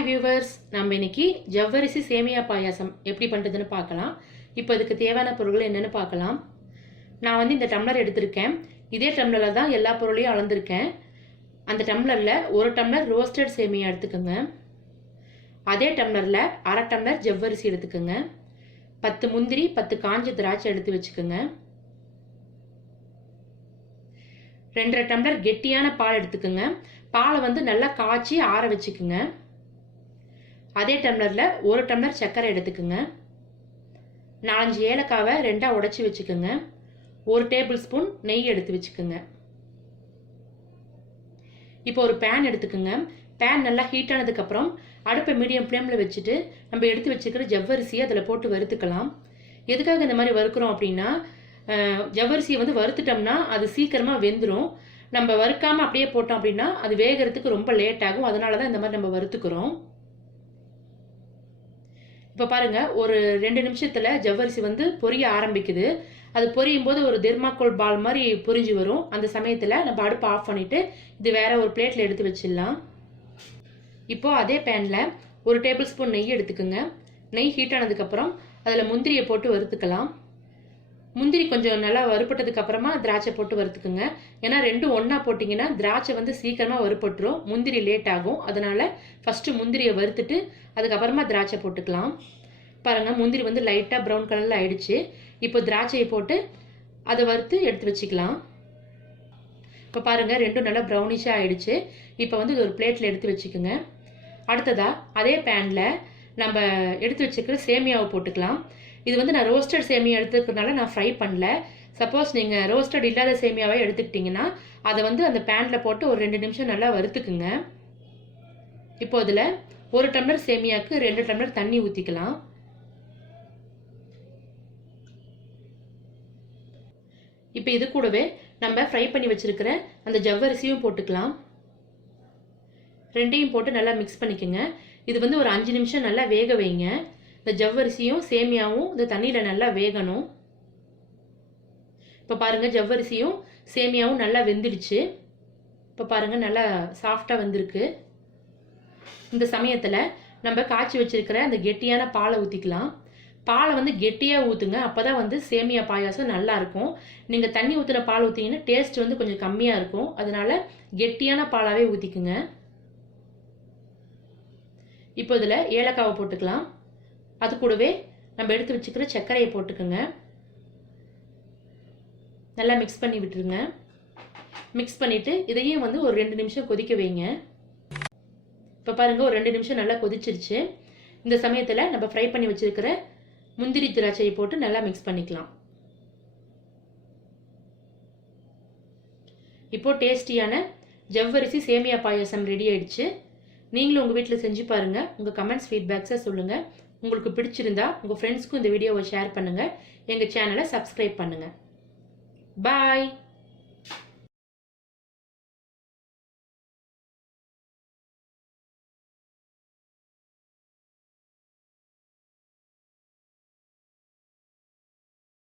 हाय viewers நம்ம இன்னைக்கு ஜவ்வரிசி சேமியா பாயாசம் எப்படி பண்றதுன்னு பார்க்கலாம். இப்போ அதுக்கு தேவையான பொருட்கள் என்னன்னு பார்க்கலாம். நான் வந்து இந்த டம்ளர் எடுத்துர்க்கேன். இதே டம்ளர்ல தான் எல்லா பொருளையும் அளந்திருக்கேன். அந்த டம்ளர்ல 1 டம்ளர் ரோஸ்டட் சேமியா எடுத்துக்கங்க. அதே டம்ளர்ல 1/2 டம்ளர் ஜவ்வரிசி எடுத்துக்கங்க. 10 முந்திரி 10 காஞ்ச திராட்சை எடுத்து வெச்சுக்கங்க. 2 டம்ளர் கெட்டியான பால் எடுத்துக்கங்க. பாலை வந்து நல்லா காய்ச்சி ஆற வெச்சுக்கங்க. அதே டம்ளர்ல 1 டம்ளர் சர்க்கரை எடுத்துக்கங்க. 4-5 ஏலக்காவை ரெண்டா உடைச்சி வெச்சுக்கங்க. 1 டேபிள் ஸ்பூன் நெய் எடுத்து வெச்சுக்கங்க. இப்போ ஒரு pan எடுத்துக்கங்க. pan நல்லா ஹீட் ஆனதுக்கு அப்புறம் அடுப்பை மீடியம் ஃப்ளேம்ல வச்சிட்டு நம்ம எடுத்து வச்சிருக்கிற ஜவ்வரிசியை அதல போட்டு வறுத்துக்கலாம். எதுக்காக இந்த மாதிரி வறுக்குறோம் அப்படினா ஜவ்வரிசியை வந்து வறுத்துட்டோம்னா அது சீக்கிரமா வெந்துரும். நம்ம வறுக்காம அப்படியே போட்டோம் அப்படினா அது வேகிறதுக்கு ரொம்ப லேட் ஆகும். அதனால தான் இந்த மாதிரி நம்ம வறுத்துக்குறோம். இப்போ பாருங்க ஒரு 2 நிமிஷத்துல ஜவ்வரிசி வந்து பொரிய ஆரம்பிக்குது. அது பொரியும் போது ஒரு தெர்மாக்கோல் பால் மாதிரி பொரிஞ்சு வரும். அந்த சமயத்துல நம்ம அடுப்பு ஆஃப் பண்ணிட்டு இது வேற ஒரு பிளேட்ல எடுத்து வச்சிடலாம். இப்போ அதே panல 1 டேபிள் ஸ்பூன் நெய் எடுத்துக்கங்க. நெய் ஹீட் ஆனதுக்கு அப்புறம் அதுல முந்திரியை போட்டு வறுத்துக்கலாம். முந்திரி கொஞ்சம் நல்லா வறுபட்டதுக்கு அப்புறமா திராட்சை போட்டு வறுத்துக்குங்க. ஏன்னா ரெண்டும் ஒண்ணா போடிங்கனா திராட்சை வந்து சீக்கிரமா வறுபட்டுரும். முந்திரி லேட் ஆகும். அதனால ஃபர்ஸ்ட் முந்திரியை வறுத்துட்டு அதுக்கு அப்புறமா திராட்சை போட்டுக்கலாம். பாருங்க முந்திரி வந்து லைட்டா பிரவுன் கலர்ல ஆயிடுச்சு. இப்போ திராட்சையை போட்டு அதை வறுத்து எடுத்து வச்சுக்கலாம். இப்போ பாருங்க ரெண்டும் நல்லா பிரவுனிஷா ஆயிடுச்சு. இப்போ வந்து இது ஒரு பிளேட்ல எடுத்து வச்சுக்கோங்க. அடுத்ததா அதே panல நம்ம எடுத்து வச்சிருக்கிற சேமியாவை போட்டுக்கலாம். இது வந்து நான் ரோஸ்டட் சேமியா எடுத்துக்கிறதுனால நான் ஃப்ரை பண்ணல. சப்போஸ் நீங்க ரோஸ்டட் இல்லாத சேமியாவை எடுத்துக்கிட்டீங்கன்னா அதை வந்து அந்த panல போட்டு ஒரு 2 நிமிஷம் நல்லா வறுத்துக்குங்க. இப்போ அதுல 1 டம்ளர் சேமியாக்கு 2 டம்ளர் தண்ணி ஊத்திக்கலாம். இப்போ இது கூடவே நம்ம ஃப்ரை பண்ணி வச்சிருக்கிற அந்த ஜவ்வரிசியும் போட்டுக்கலாம். ரெண்டையும் போட்டு நல்லா மிக்ஸ் பண்ணிக்கங்க. இது வந்து ஒரு 5 நிமிஷம் நல்லா வேக வைங்க. இந்த ஜவ்வரிசியும் சேமியாவும் இந்த தண்ணியில நல்லா வேகணும். இப்போ பாருங்க ஜவ்வரிசியும் சேமியாவும் நல்லா வெந்துடுச்சு. இப்போ பாருங்க நல்லா சாஃப்டா வந்திருக்கு. இந்த சமயத்துல நம்ம காய்ச்சி வச்சிருக்கிற அந்த கெட்டியான பாலை ஊத்திக்கலாம். பாலை வந்து கெட்டியா ஊத்துங்க. அப்பதான் வந்து சேமியா பாயாசம் நல்லா இருக்கும். நீங்க தண்ணி ஊத்துற பால் ஊத்தீங்கன்னா டேஸ்ட் வந்து கொஞ்சம் கம்மியா இருக்கும். அதனால கெட்டியான பாலாவே ஊத்திக்குங்க. இப்போ இதுல ஏலக்காவை போட்டுக்கலாம். அது கூடவே நம்ம எடுத்து வச்சிருக்கிற சர்க்கரையை போட்டுக்கங்க. நல்லா மிக்ஸ் பண்ணி விட்டுருங்க. மிக்ஸ் பண்ணிட்டு இதையும் வந்து ஒரு 2 நிமிஷம் கொதிக்க வைங்க. இப்போ பாருங்க ஒரு 2 நிமிஷம் நல்லா கொதிச்சிருச்சு. இந்த சமயத்துல நம்ம ஃப்ரை பண்ணி வச்சிருக்கிற முந்திரி திராட்சையை போட்டு நல்லா மிக்ஸ் பண்ணிக்கலாம். இப்போ டேஸ்டியான ஜவ்வரிசி சேமியா பாயாசம் ரெடி ஆயிடுச்சு. நீங்களும் உங்க வீட்ல செஞ்சு பாருங்க. உங்க கமெண்ட்ஸ் ஃபீட்பேக்ஸை சொல்லுங்க. உங்களுக்கு பிடிச்சிருந்தா உங்க ஃப்ரெண்ட்ஸ்க்கு இந்த வீடியோவை ஷேர் பண்ணுங்க. எங்க சேனலை சப்ஸ்கிரைப் பண்ணுங்க. பாய்.